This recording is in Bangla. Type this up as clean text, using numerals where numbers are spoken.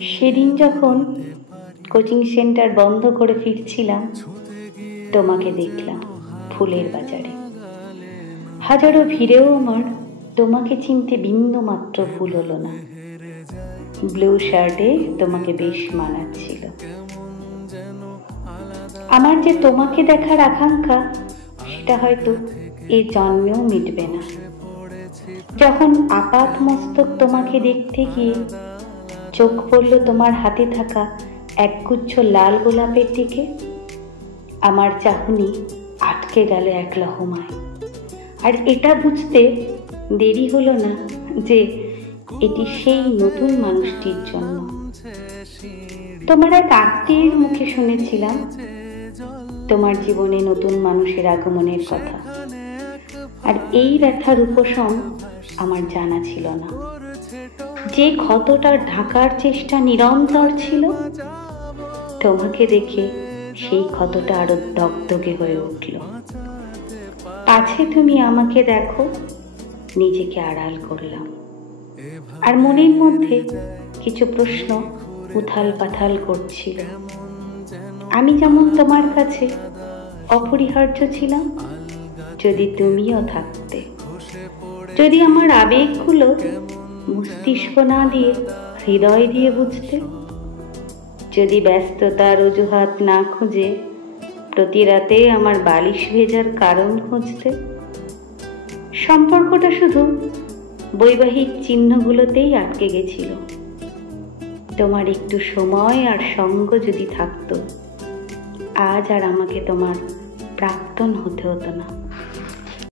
সেদিন যখন কোচিং সেন্টার বন্ধ করে ফিরছিলাম, তোমাকে দেখলাম ফুলের বাজারে। হাজারো ভিড়েও আমার তোমাকে চিনতে বিন্দু মাত্র ভুল হলো না। ব্লু শার্টে তোমাকে বেশ মানাচ্ছিল। আমার যে তোমাকে দেখার আকাঙ্ক্ষা, সেটা হয়তো এ জন্মেও মিটবে না। যখন আপাত মস্তক তোমাকে দেখতে গিয়ে চোখ পড়ল তোমার হাতে থাকা একগুচ্ছ লাল গোলাপের দিকে, আমার চাহনি আটকে গেল এক লহমায়। আর এটা বুঝতে দেরি হলো না যে এটি সেই নতুন মানুষটির জন্য। তোমার এক আত্মীয়ের মুখে শুনেছিলাম তোমার জীবনে নতুন মানুষের আগমনের কথা, আর এই ব্যথার উপশম আমার জানা ছিল না। যে ক্ষতটা ঢাকার চেষ্টা নিরন্তর ছিল, তোমাকে দেখে সেই ক্ষতটা আরো দগদগে হয়ে উঠল। পাছে তুমি আমাকে দেখো, নিজেকে আড়াল করলাম। আর মনের মধ্যে কিছু প্রশ্ন উথাল পাথাল করছিল। আমি যেমন তোমার কাছে অপরিহার্য ছিলাম, যদি তুমিও থাকতে, যদি আমার আবেগগুলো মস্তিষ্ক না দিয়ে হৃদয় দিয়ে বুঝতে, যদি ব্যস্ততার অজুহাত না খুঁজে প্রতি রাতে আমার বালিশ ভেজার কারণ খুঁজতে। সম্পর্কটা শুধু বৈবাহিক চিহ্নগুলোতেই আটকে গেছিল। তোমার একটু সময় আর সঙ্গ যদি থাকতো, আজ আর আমাকে তোমার প্রাক্তন হতে হতো না।